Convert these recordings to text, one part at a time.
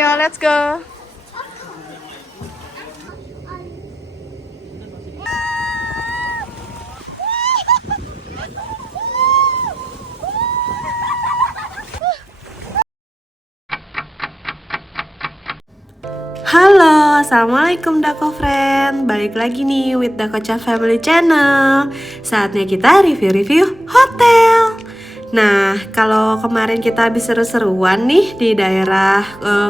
Ayo, let's go. Halo, assalamualaikum Dako Friend. Balik lagi nih with Dakocha Family Channel. Saatnya kita review-review hotel. Nah, kalau kemarin kita habis seru-seruan nih di daerah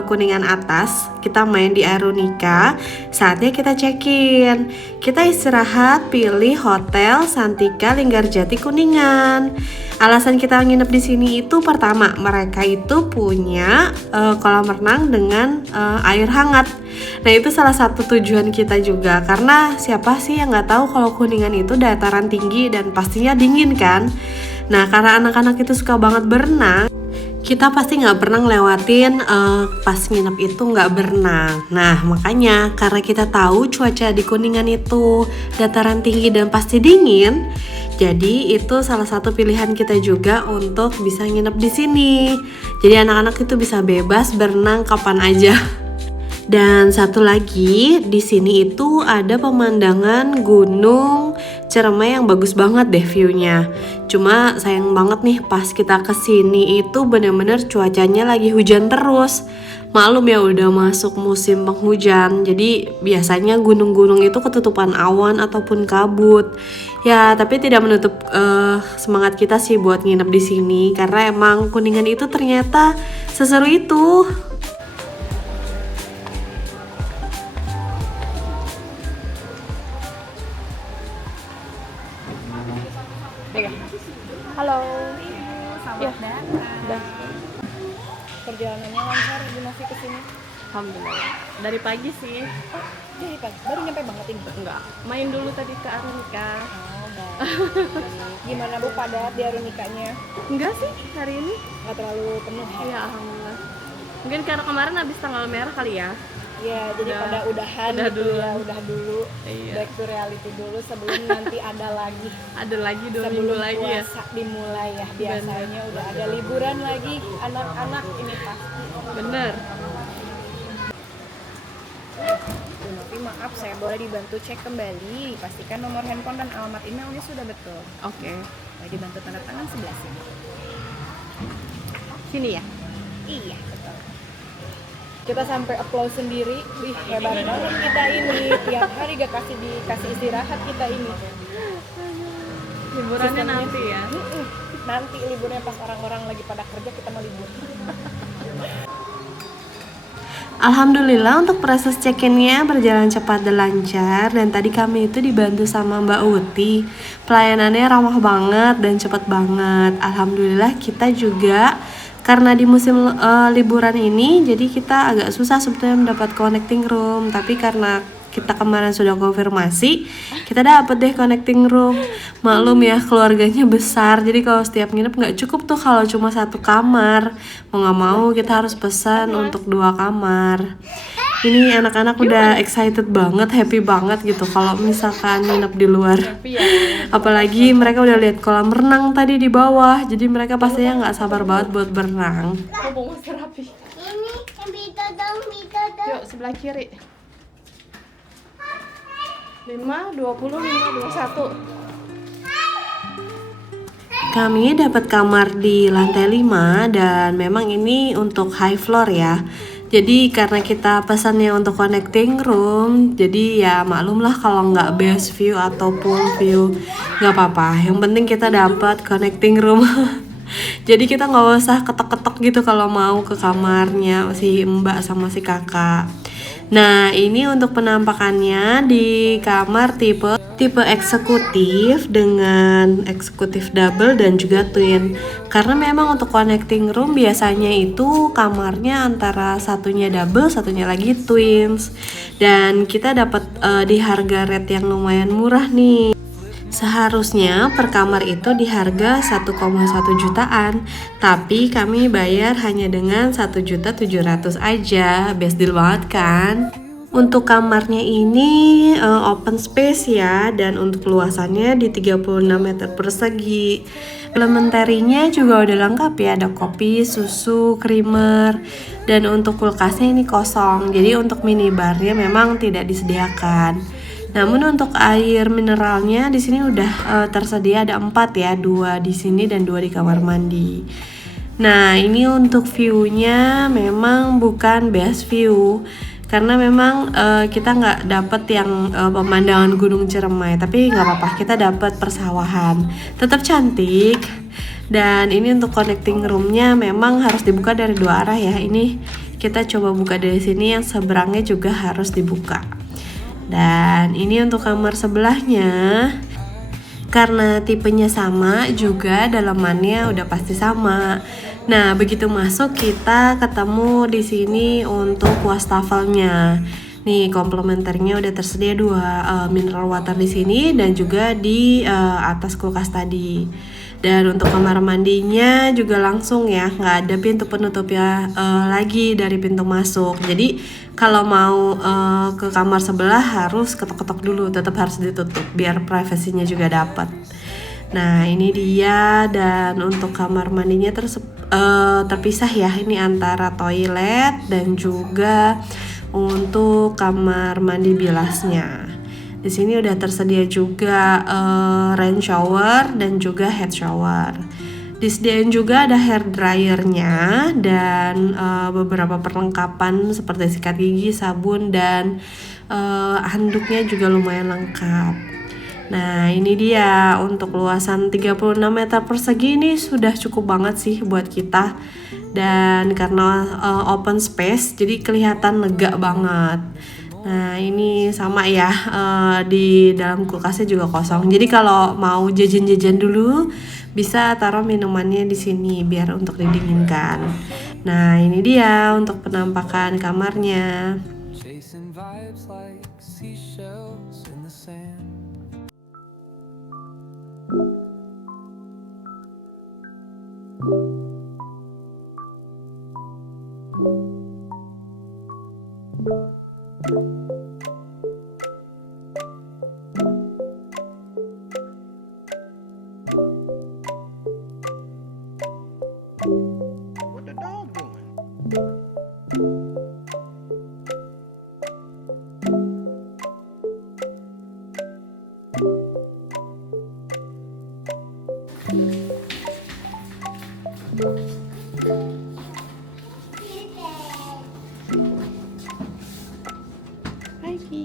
Kuningan atas, kita main di Aeronika. Saatnya kita check-in. Kita istirahat, pilih hotel Santika Linggarjati Kuningan. Alasan kita nginep di sini itu pertama, mereka itu punya kolam renang dengan air hangat. Nah, itu salah satu tujuan kita juga, karena siapa sih yang nggak tahu kalau Kuningan itu dataran tinggi dan pastinya dingin kan. Nah, karena anak-anak itu suka banget berenang, kita pasti nggak pernah ngelewatin pas nginep itu nggak berenang. Nah, makanya karena kita tahu cuaca di Kuningan itu dataran tinggi dan pasti dingin, jadi itu salah satu pilihan kita juga untuk bisa nginep di sini. Jadi anak-anak itu bisa bebas berenang kapan aja. Dan satu lagi, di sini itu ada pemandangan Gunung Ciremai yang bagus banget deh view-nya. Cuma sayang banget nih pas kita kesini itu bener-bener cuacanya lagi hujan terus. Maklum ya udah masuk musim penghujan, jadi biasanya gunung-gunung itu ketutupan awan ataupun kabut. Ya, tapi tidak menutup semangat kita sih buat nginep di sini, karena emang Kuningan itu ternyata seseru itu. Halo. Selamat datang. Perjalanannya lancar Ibu Novi ke sini? Alhamdulillah. Dari pagi sih. Oh, jadi pagi. Baru nyampe banget ini? Enggak. Main dulu tadi ke Aeronika. Oh, baik. Gimana Bu padat di Aeronikanya? Enggak sih hari ini. Nggak terlalu penuh ya? Iya, alhamdulillah. Mungkin karena kemarin habis tanggal merah kali ya. Iya, jadi pada udahan udah gitu dulu. ya, udah dulu. Iya. Back to reality dulu sebelum nanti ada lagi. Ada lagi 2 minggu Sebelum lagi ya. puasa dimulai ya. Biasanya udah ada liburan lagi anak-anak ini pasti. Bener. Bu Novi, maaf saya boleh dibantu cek kembali. Pastikan nomor handphone dan alamat emailnya sudah betul. Oke. Boleh dibantu tanda tangan sebelah sini. Sini ya. Iya, betul. Kita sampai applause sendiri. Wih, hebat banget kita ini. Tiap hari gak dikasih istirahat kita ini. Liburannya Sistemnya. nanti ya. Nanti liburnya pas orang-orang lagi pada kerja kita mau libur. Alhamdulillah untuk proses check-innya berjalan cepat dan lancar. Dan tadi kami itu dibantu sama Mbak Uti. Pelayanannya ramah banget dan cepat banget. Alhamdulillah kita juga karena di musim liburan ini, jadi kita agak susah sebetulnya mendapat connecting room. Tapi karena kita kemarin sudah konfirmasi, kita dapat deh connecting room. Maklum ya, keluarganya besar, jadi kalau setiap nginep nggak cukup tuh kalau cuma 1 kamar. Mau nggak mau kita harus pesan untuk 2 kamar. Ini anak-anak udah excited banget, happy banget gitu kalau misalkan nginep di luar. Apalagi mereka udah lihat kolam renang tadi di bawah, jadi mereka pastinya nggak sabar banget buat berenang. Ngomong terapi. Ini yang minta dong. Yuk sebelah kiri. 5, 20, 5, 21. Kami dapat kamar di lantai 5 dan memang ini untuk high floor ya. Jadi karena kita pesannya untuk connecting room, jadi ya maklum lah kalau nggak best view atau pool view, nggak apa-apa. Yang penting kita dapat connecting room. Jadi kita nggak usah ketok-ketok gitu kalau mau ke kamarnya si Mbak sama si kakak. Nah, ini untuk penampakannya di kamar tipe eksekutif dengan eksekutif double dan juga twin. Karena memang untuk connecting room biasanya itu kamarnya antara satunya double, satunya lagi twins. Dan kita dapat di harga rate yang lumayan murah nih. Seharusnya per kamar itu di harga 1,1 jutaan, tapi kami bayar hanya dengan 1.700.000 aja. Best deal banget kan? Untuk kamarnya ini open space ya, dan untuk luasannya di 36 meter persegi. Elementerinya juga udah lengkap ya, ada kopi, susu, creamer, dan untuk kulkasnya ini kosong. Jadi untuk minibarnya memang tidak disediakan. Namun untuk air mineralnya di sini udah tersedia, ada 4 ya, 2 di sini dan 2 di kamar mandi. Nah, ini untuk view-nya memang bukan best view karena memang kita nggak dapet yang pemandangan Gunung Ciremai, tapi nggak apa-apa, kita dapet persawahan, tetap cantik. Dan ini untuk connecting roomnya memang harus dibuka dari 2 arah ya. Ini kita coba buka dari sini, yang seberangnya juga harus dibuka. Dan ini untuk kamar sebelahnya, karena tipenya sama juga, dalamannya udah pasti sama. Nah, begitu masuk kita ketemu di sini untuk wastafelnya. Nih, komplementernya udah tersedia 2 mineral water di sini dan juga di atas kulkas tadi. Dan untuk kamar mandinya juga langsung ya, nggak ada pintu penutupnya lagi dari pintu masuk. Jadi kalau mau ke kamar sebelah harus ketok-ketok dulu, tetap harus ditutup biar privasinya juga dapat. Nah, ini dia. Dan untuk kamar mandinya terpisah ya, ini antara toilet dan juga untuk kamar mandi bilasnya. Di sini udah tersedia juga rain shower dan juga head shower. Disediain juga ada hair dryernya dan beberapa perlengkapan seperti sikat gigi, sabun, dan handuknya juga lumayan lengkap. Nah, ini dia untuk luasan 36 meter persegi, ini sudah cukup banget sih buat kita. Dan karena open space jadi kelihatan lega banget. Nah, ini sama ya, di dalam kulkasnya juga kosong. Jadi kalau mau jajan-jajan dulu bisa taruh minumannya di sini biar untuk didinginkan. Nah, ini dia untuk penampakan kamarnya. Chasing vibes like seashells in the sand. What the dog doing? Pagi.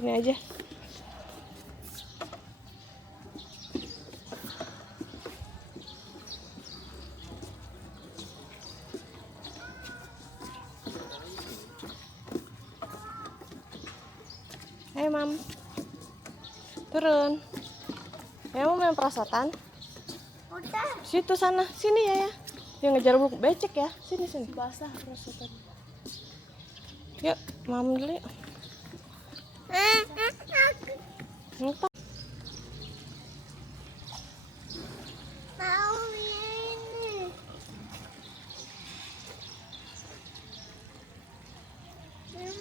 Sini aja. Ayo, Mam. Turun. Ya, mau main perosotan? Udah. Situ sana. Sini ya ya. Yang ngejar buku becek ya. Sini sini. Basah perosotan. Yuk, Mam dulu yuk. Apa? Mau ini.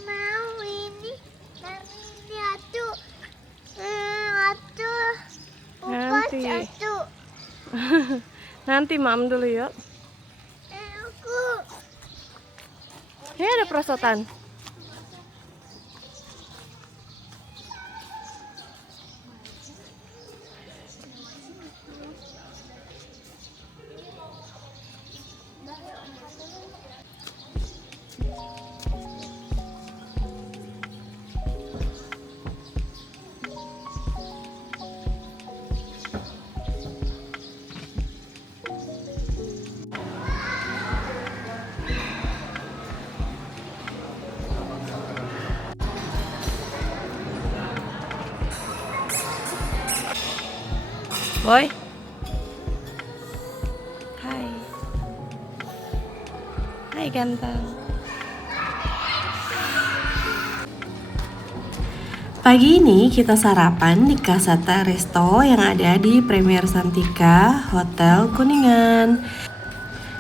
Mau ini. Tapi ini atuh. Atuh. Nanti. Atuh. Nanti Mam dulu yuk. Aku. Ya, ada perosotan. Boy. Hai. Hai ganteng. Pagi ini kita sarapan di Kasata Resto yang ada di Premier Santika Hotel Kuningan.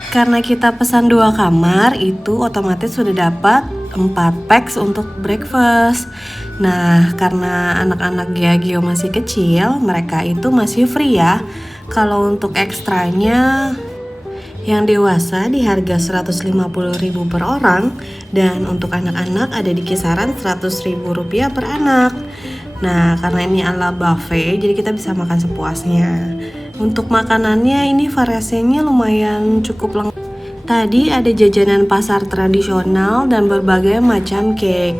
Karena kita pesan 2 kamar, itu otomatis sudah dapat 4 packs untuk breakfast. Nah, karena anak-anak Giagio masih kecil, mereka itu masih free ya. Kalau untuk ekstranya yang dewasa di harga 150.000 per orang, dan untuk anak-anak ada di kisaran 100.000 rupiah per anak. Nah, karena ini ala buffet, jadi kita bisa makan sepuasnya. Untuk makanannya ini variasinya lumayan cukup lengkap. Tadi ada jajanan pasar tradisional dan berbagai macam cake.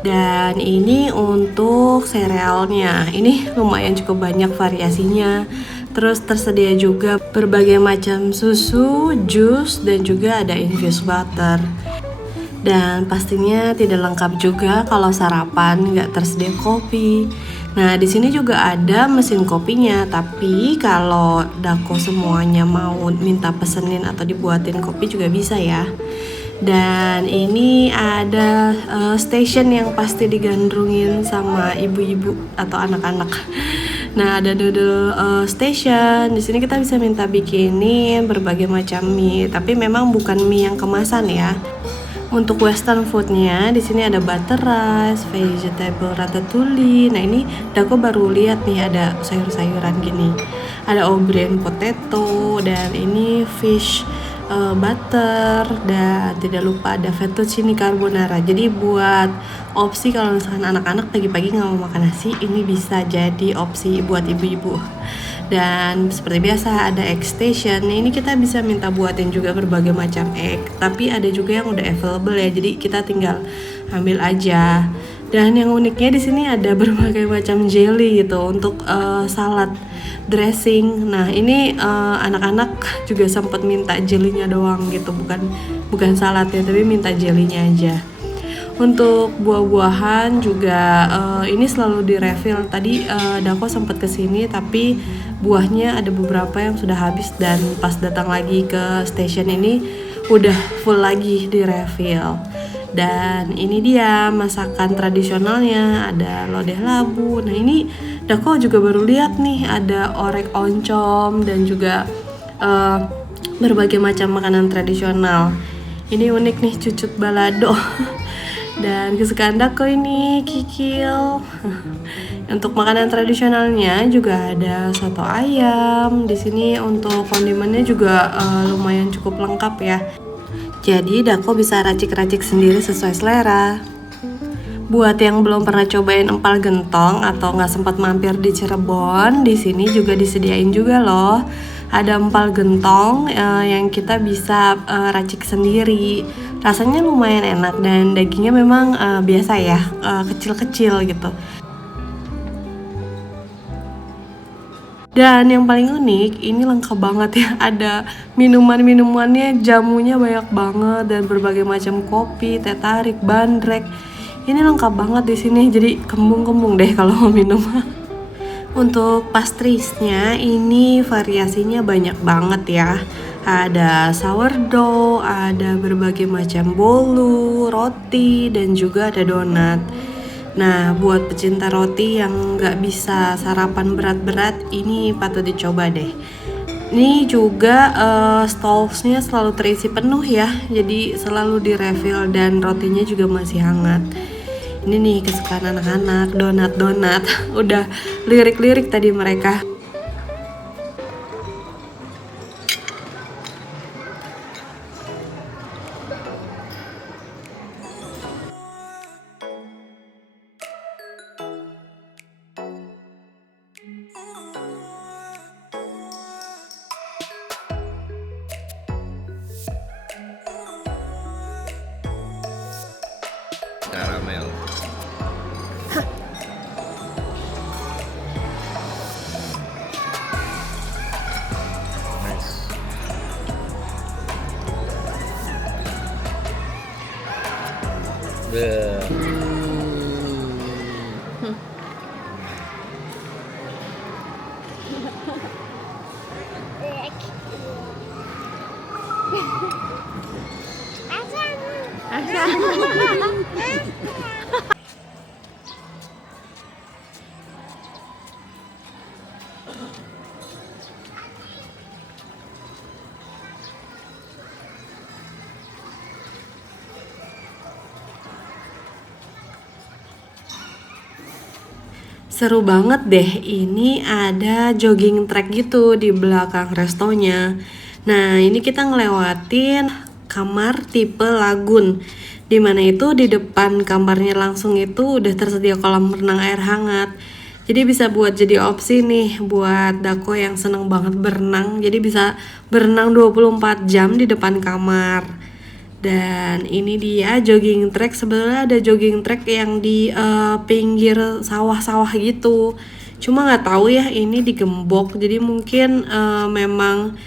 Dan ini untuk serealnya, ini lumayan cukup banyak variasinya. Terus tersedia juga berbagai macam susu, jus, dan juga ada infused butter. Dan pastinya tidak lengkap juga kalau sarapan nggak tersedia kopi. Nah, di sini juga ada mesin kopinya, tapi kalau Dako semuanya mau minta pesenin atau dibuatin kopi juga bisa ya. Dan ini ada station yang pasti digandrungin sama ibu-ibu atau anak-anak. Nah, ada doodle station. Di sini kita bisa minta bikinin berbagai macam mie, tapi memang bukan mie yang kemasan ya. Untuk western foodnya di sini ada butter rice, vegetable ratatouille. Nah, ini Dako baru lihat nih ada sayur-sayuran gini. Ada aubergine potato dan ini fish butter, dan tidak lupa ada fettuccine carbonara. Jadi buat opsi kalau misalkan anak-anak pagi-pagi nggak mau makan nasi, ini bisa jadi opsi buat ibu-ibu. Dan seperti biasa ada egg station. Ini kita bisa minta buatin juga berbagai macam egg, tapi ada juga yang udah available ya, jadi kita tinggal ambil aja. Dan yang uniknya di sini ada berbagai macam jelly gitu untuk salad dressing. Nah, ini anak-anak juga sempat minta jelinya doang gitu, bukan salad ya, tapi minta jelinya aja. Untuk buah-buahan juga ini selalu di-refill. Tadi Dako sempat kesini tapi buahnya ada beberapa yang sudah habis, dan pas datang lagi ke station ini udah full lagi di-refill. Dan ini dia masakan tradisionalnya, ada lodeh labu. Nah, ini Dako juga baru lihat nih ada orek oncom dan juga berbagai macam makanan tradisional. Ini unik nih, cucut balado. Dan kesukaan Dako ini kikil. Untuk makanan tradisionalnya juga ada soto ayam. Di sini untuk kondimennya juga lumayan cukup lengkap ya. Jadi Dako bisa racik-racik sendiri sesuai selera. Buat yang belum pernah cobain empal gentong atau nggak sempat mampir di Cirebon, di sini juga disediain juga loh. Ada empal gentong yang kita bisa racik sendiri. Rasanya lumayan enak dan dagingnya memang biasa ya, kecil-kecil gitu. Dan yang paling unik, ini lengkap banget ya. Ada minuman-minumannya, jamunya banyak banget, dan berbagai macam kopi, teh tarik, bandrek. Ini lengkap banget di sini, jadi kembung-kembung deh kalau mau minum. Untuk pastries-nya ini variasinya banyak banget ya. Ada sourdough, ada berbagai macam bolu, roti, dan juga ada donat. Nah, buat pecinta roti yang nggak bisa sarapan berat-berat, ini patut dicoba deh. Ini juga stallsnya selalu terisi penuh ya, jadi selalu di-refill dan rotinya juga masih hangat. Ini nih kesukaan anak-anak, donat-donat. Udah lirik-lirik tadi mereka. Karamel. Nice. Seru banget deh, ini ada jogging track gitu di belakang restonya. Nah, ini kita ngelewatin kamar tipe lagun. Dimana itu di depan kamarnya langsung itu udah tersedia kolam renang air hangat. Jadi bisa buat jadi opsi nih buat Dako yang seneng banget berenang. Jadi bisa berenang 24 jam di depan kamar. Dan ini dia jogging track. Sebenarnya ada jogging track yang di pinggir sawah-sawah gitu. Cuma nggak tahu ya ini digembok. Jadi mungkin memang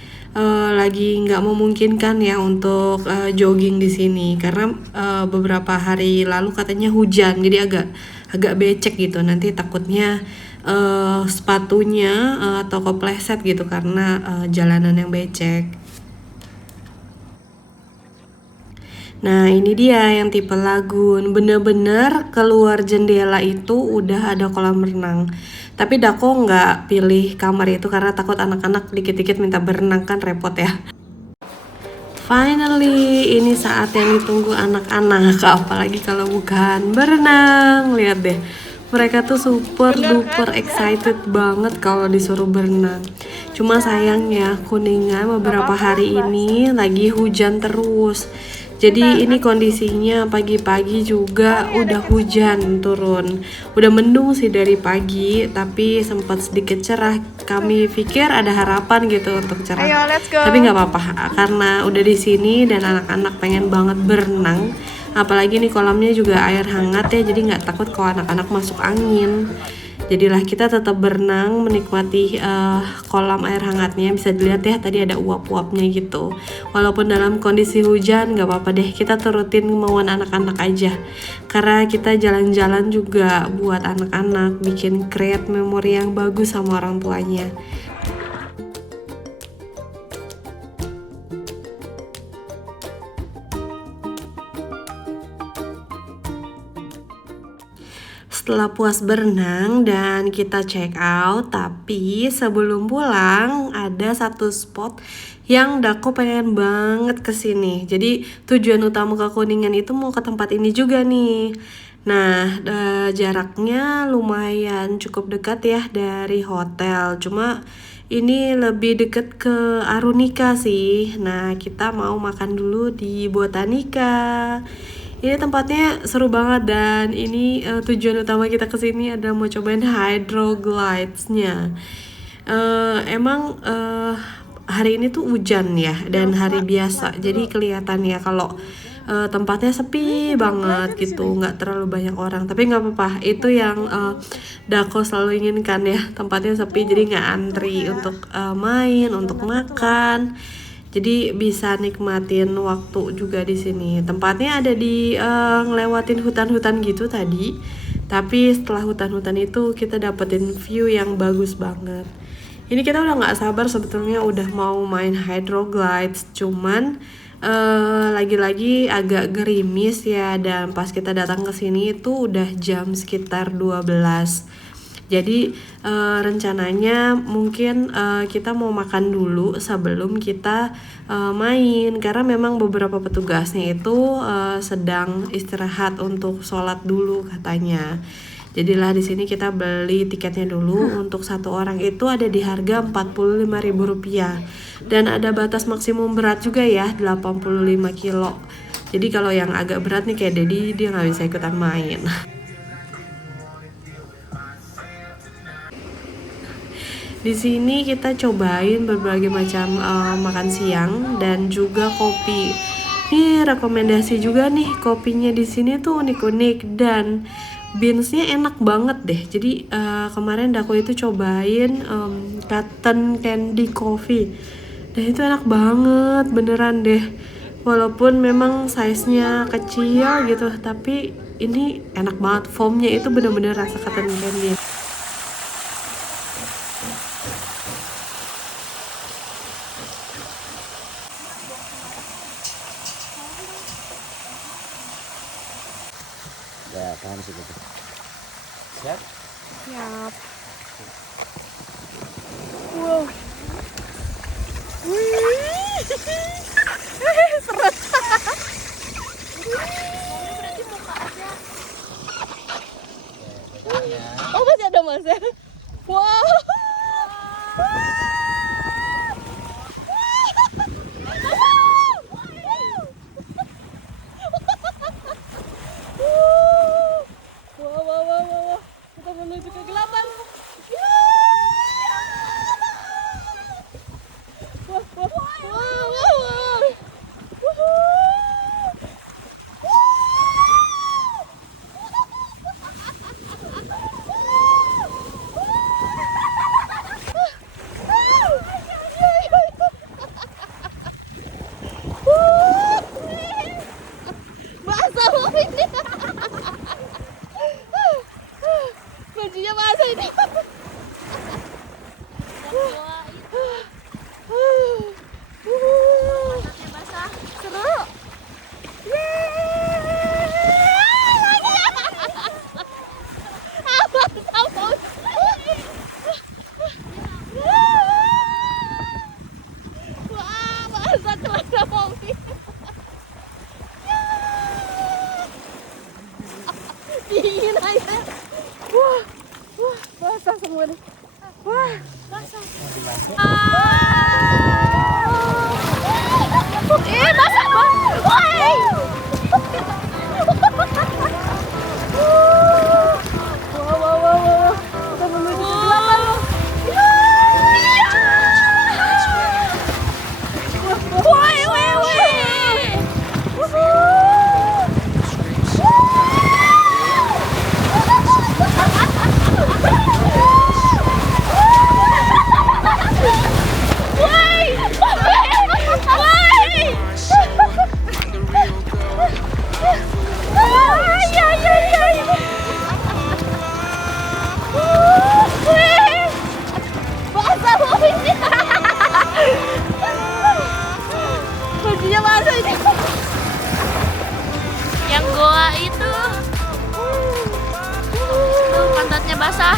lagi nggak memungkinkan ya untuk jogging di sini karena beberapa hari lalu katanya hujan. Jadi agak becek gitu. Nanti takutnya sepatunya atau kepleset gitu karena jalanan yang becek. Nah ini dia yang tipe lagun, bener-bener keluar jendela itu udah ada kolam renang. Tapi Dako nggak pilih kamar itu karena takut anak-anak dikit-dikit minta berenang kan repot ya. Finally, ini saat yang ditunggu anak-anak, apalagi kalau bukan berenang. Lihat deh, mereka tuh super duper excited banget kalau disuruh berenang. Cuma sayangnya Kuningan beberapa hari ini lagi hujan terus. Jadi ini kondisinya pagi-pagi juga udah hujan turun. Udah mendung sih dari pagi, tapi sempat sedikit cerah. Kami pikir ada harapan gitu untuk cerah. Ayo, let's go. Tapi nggak apa-apa karena udah di sini dan anak-anak pengen banget berenang. Apalagi nih kolamnya juga air hangat ya, jadi nggak takut kalau anak-anak masuk angin. Jadilah kita tetap berenang menikmati kolam air hangatnya. Bisa dilihat ya tadi ada uap-uapnya gitu. Walaupun dalam kondisi hujan nggak apa-apa deh, kita turutin kemauan anak-anak aja. Karena kita jalan-jalan juga buat anak-anak, bikin create memori yang bagus sama orang tuanya. Setelah puas berenang dan kita check out, tapi sebelum pulang ada satu spot yang Dako pengen banget kesini. Jadi tujuan utama ke Kuningan itu mau ke tempat ini juga nih. Nah, jaraknya lumayan cukup dekat ya dari hotel. Cuma ini lebih deket ke Arunika sih. Nah, kita mau makan dulu di Botanica. Ini tempatnya seru banget dan ini tujuan utama kita kesini adalah mau cobain hydroglides-nya. Emang hari ini tuh hujan ya dan hari biasa, jadi kelihatan ya kalau tempatnya sepi banget gitu, nggak terlalu banyak orang. Tapi nggak apa-apa, itu yang Dako selalu inginkan ya, tempatnya sepi jadi nggak antri untuk main, untuk makan. Jadi bisa nikmatin waktu juga di sini. Tempatnya ada di ngelewatin hutan-hutan gitu tadi. Tapi setelah hutan-hutan itu kita dapetin view yang bagus banget. Ini kita udah nggak sabar sebetulnya udah mau main hydroglides. Cuman lagi-lagi agak gerimis ya, dan pas kita datang ke sini itu udah jam sekitar 12. Jadi rencananya mungkin kita mau makan dulu sebelum kita main, karena memang beberapa petugasnya itu sedang istirahat untuk sholat dulu katanya. Jadilah di sini kita beli tiketnya dulu. Untuk satu orang itu ada di harga Rp45.000 dan ada batas maksimum berat juga ya, 85 kilo. Jadi kalau yang agak berat nih kayak Dedi, dia nggak bisa ikutan main. Di sini kita cobain berbagai macam makan siang dan juga kopi. Ini rekomendasi juga nih, kopinya di sini tuh unik-unik dan beansnya enak banget deh. Jadi kemarin Dako itu cobain cotton candy coffee dan itu enak banget beneran deh. Walaupun memang size-nya kecil gitu, tapi ini enak banget. Foamnya itu bener-bener rasa cotton candy. Ya, tahan situ. Siap? Siap. Wow. Wih. Seret. Oh, masih ada Mas ya? Wow. Wow. Kita menuju kegelapan. Wow. Basah loh ini. Bajunya basah ini. Seru. Wah, basah celana mobil. Dingin aja. Wah, basah semua nih. Wah, basah. Basah banget. Woi. Wow. Kita menuju kegelapan. Basah loh ini. Bajunya basah ini. Yang goa itu tuh pantatnya basah.